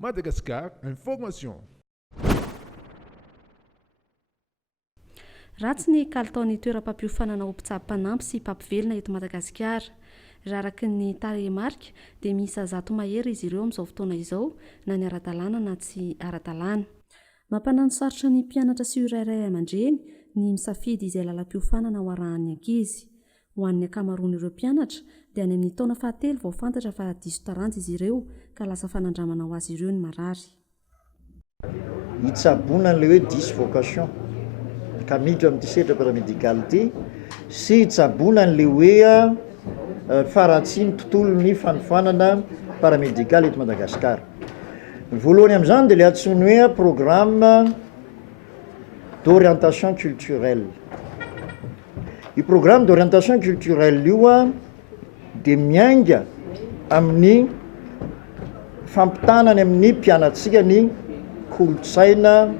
Madagascar Information. Ratsy ny kalitaon'ny toeram-pampiofanana ho mpitsabo-panampy sy mpampivelona eto Madagasikara. Raha araky ny tarehimarika dia misy zato mahery izy ireo amin'izao fotoana izao, na ny ara-dalàna na tsy ara-dalàna. Mampanano sarotra ny mpianatra sy irairay aman-dreny ny misafidy izay lalam-piofanana ho arahan'ny ankizy. Ho an'ny ankamaroan'ireo mpianatra dia any amin'ny taona fahatelo vao fantatra fa diso taranja izy ireo ka lasa fanandramana ho azy ireo ny marary. Hitsaboana an'ilay hoe disvocation ka miditra amin'ity setra paramédical ity sy hitsaboana an'ilay hoe faratsiny tontolon'ny fanofanana paramédical eto Madagasikara. Voalohany amin'izany dia ilay antsoiny hoe programme d'orientation culturelle. I programme d'orientation culturelle io dia miainga amin'ny fampitanany amin'ny mpianatsika ny kolotsaina,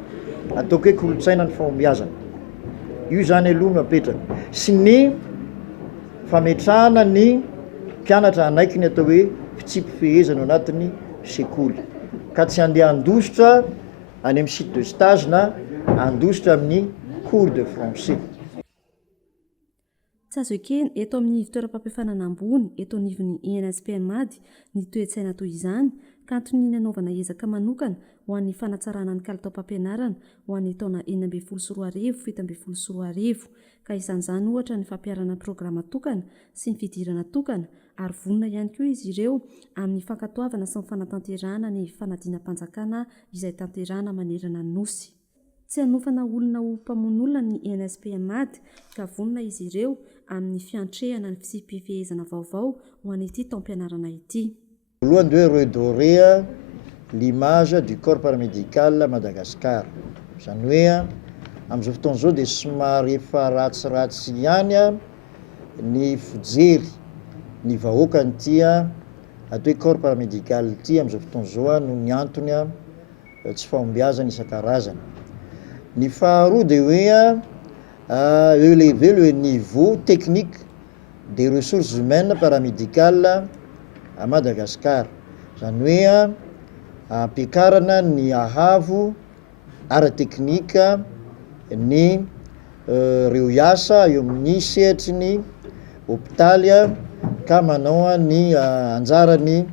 ataoko hoe kolotsaina ny fahombiazana. Io zany aloha no apetraka sy ny fametrahana ny mpianatra anaiky ny atao hoe fitsipifehezana ao anatin'ny sekoly ka tsy handeha andositra any amin'ny site de stage na andositra amin'ny cours de français. Tsy azo ekeny eto amin'ny fitoeram-pampiafanana ambony eto anivon'ny INSP Mady ny toe-tsaina toy izany ka antony nanaovana ezaka manokana ho an'ny fanatsarana ny kalitaom-pampianarana ho an'ny taona 2024-2025 ka isan'izany ohatra ny fampiarana programa tokana sy ny fidirana tokana ary vonona ihany koa izy ireo amin'ny fankatoavana sy ny fanatanterahana ny fanadina-panjakana izay tanterahana manerana ny nosy. Tsy hanofana olona ho mpamon'olona ny INSP Mady ka vonona izy ireo amin'ny fiantrehana ny fitsipifehezana vaovao ho an'ity taom-pianarana ity. Voalohany dia hoe redorer l'image du corps paramédical Madagascar. Izany hoe amin'izao fotoana izao dia somary efa ratsiratsy ihany ny fijery ny vahoaka an'ity atao hoe corps paramédical ity amin'izao fotoana izao no ny antony tsy fahombiazana isan-karazany. Ny faharoa dia hoe élever le niveau technique des ressources humaines paramédicales à Madagascar. Izany hoe ampiakarana ny ahavo ara-teknika ny reo hiasa eo amin'ny sehatry ny hôpitaly ka manao ny anjarany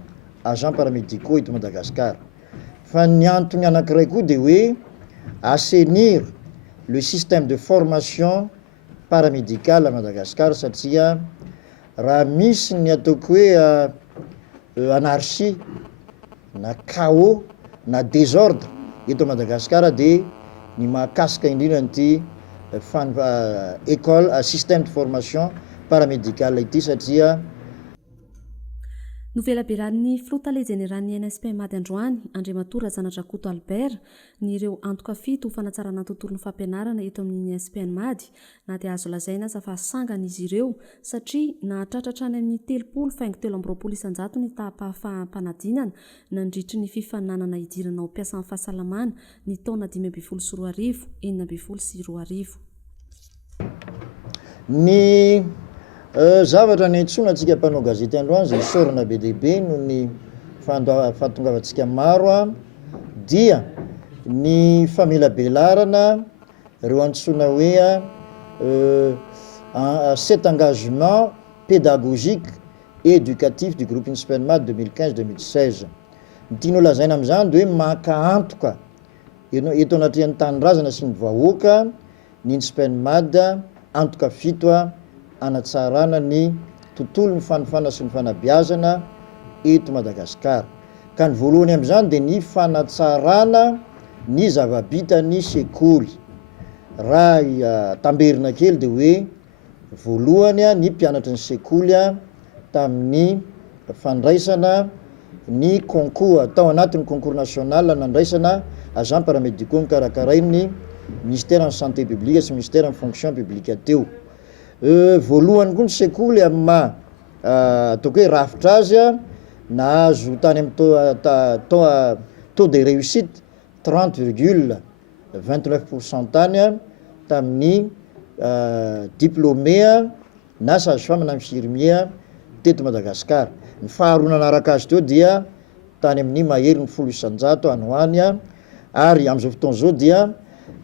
agents paramédicaux eto Madagascar. Fa ny antony anankiray koa dia hoe assainir le système de formation paramédicale à Madagascar satria raha misy ny ataoko hoe anarchie na chaos na désordre eto Madagascar dia ny mahakasika indrindra n'ity école système de formation paramédicale ity satria Novelabelan'ny Flotale Général'ny INSP Mady androany, Andriamatora Razanadrakoto Albert, ny ireo antoka fito fanatsarana ny tontolon'ny fampianarana eto amin'ny INSP Mady, na dia azo lazaina aza fa sangana izy ireo satria nahatratratra any amin'ny 30,320 isanjato ny tahapaham-panadinana nandritry ny fifaninanana idirana ho mpiasan'ny fahasalamana ny taona 2024 2025. Ny zavatra ny antsoina antsika mpanao gazety androany izay sorana be dehibe no ny fahatongavantsika maro dia ny famelabelarana ireo antsoina hoe cet engagement pédagogique et éducatif du groupe INSP Mady 2015-2016. Ny tianao lazaina amin'izany dia hoe maka antoka eto anatin'ny tanindrazana sy ny vahoaka ny INSP Mady antoka fito anatsarana ny tontolon'ny fanofana sy ny fanabeazana eto Madagasikara. Ka ny voalohany amin'izany dia ny fanatsarana ny zava-bitany sekoly. Raha tamberina kely dia hoe voalohany ny mpianatra ny sekoly tamin'ny fandraisana ny concours tao anatin'ny concours national nandraisana agents paramédicaux nikarakarain'ny ministère en santé publique sy ministère en fonction publique teo. Voalohany koa ny sekoly amin'ny maha ataoko hoe rafitra azy nahazo tany amin'ny taux de réussite 30,29% tany tamin'ny diplômé na sage-femme na infirmier teto Madagasikara. Ny faharoa nanaraka azy teo dia tany amin'ny mahery ny 100 anoany a, ary am'izao fotoana zao dia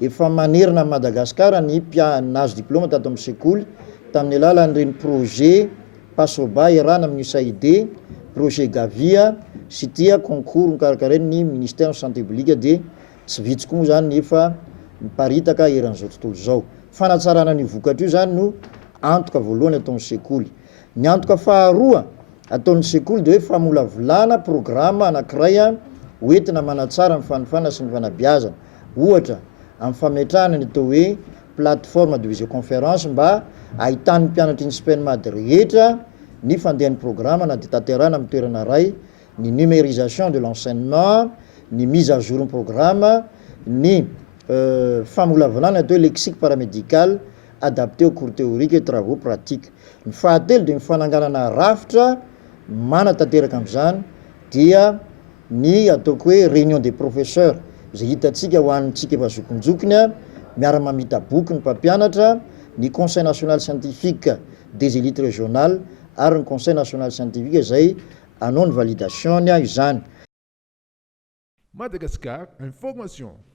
efa manerina Madagasikara ny nazo diplôma tato amin'ny sekoly tamin'ny alalan'ireny projet Pasoba irana amin'ny USAID, projet Gavia sy tia concours nikarakarainy ny ministère de santé publique de tsy vitsy koa zany nefa miparitaka eran'izao tontolo zao. Fanatsarana ny vokatra io zany no antoka voalohany ataon'ny sekoly. Ny antoka faharoa ataon'ny sekoly de hoe famolavolana programma anankiray hoentina manatsara ny fanofana sy ny fanabeazana, ohatra amin'ny fametrahana ny atao hoe plateforme de visioconférence mba ahitan'ny mpianatra ny SPENMAD rehetra ny fandehan'ny programma na de tanterana amin'ny toerana ray, ny numérisation de l'enseignement, ny mise à jour ny programme, ny famolavolana atao hoe lexique paramédical adapté aux cours théoriques et travaux pratiques. Ny fahatelo de mifananganana rafitra manatanteraka amin'izany dia ny ataoko hoe réunion des professeurs zay hitantsika ho antsika efa zokonjokony miara-mamita boky ny mpampianatra, ny conseil national scientifique des élites régionales ary ny conseil national scientifique zay anao ny validation izany. Madagascar Information.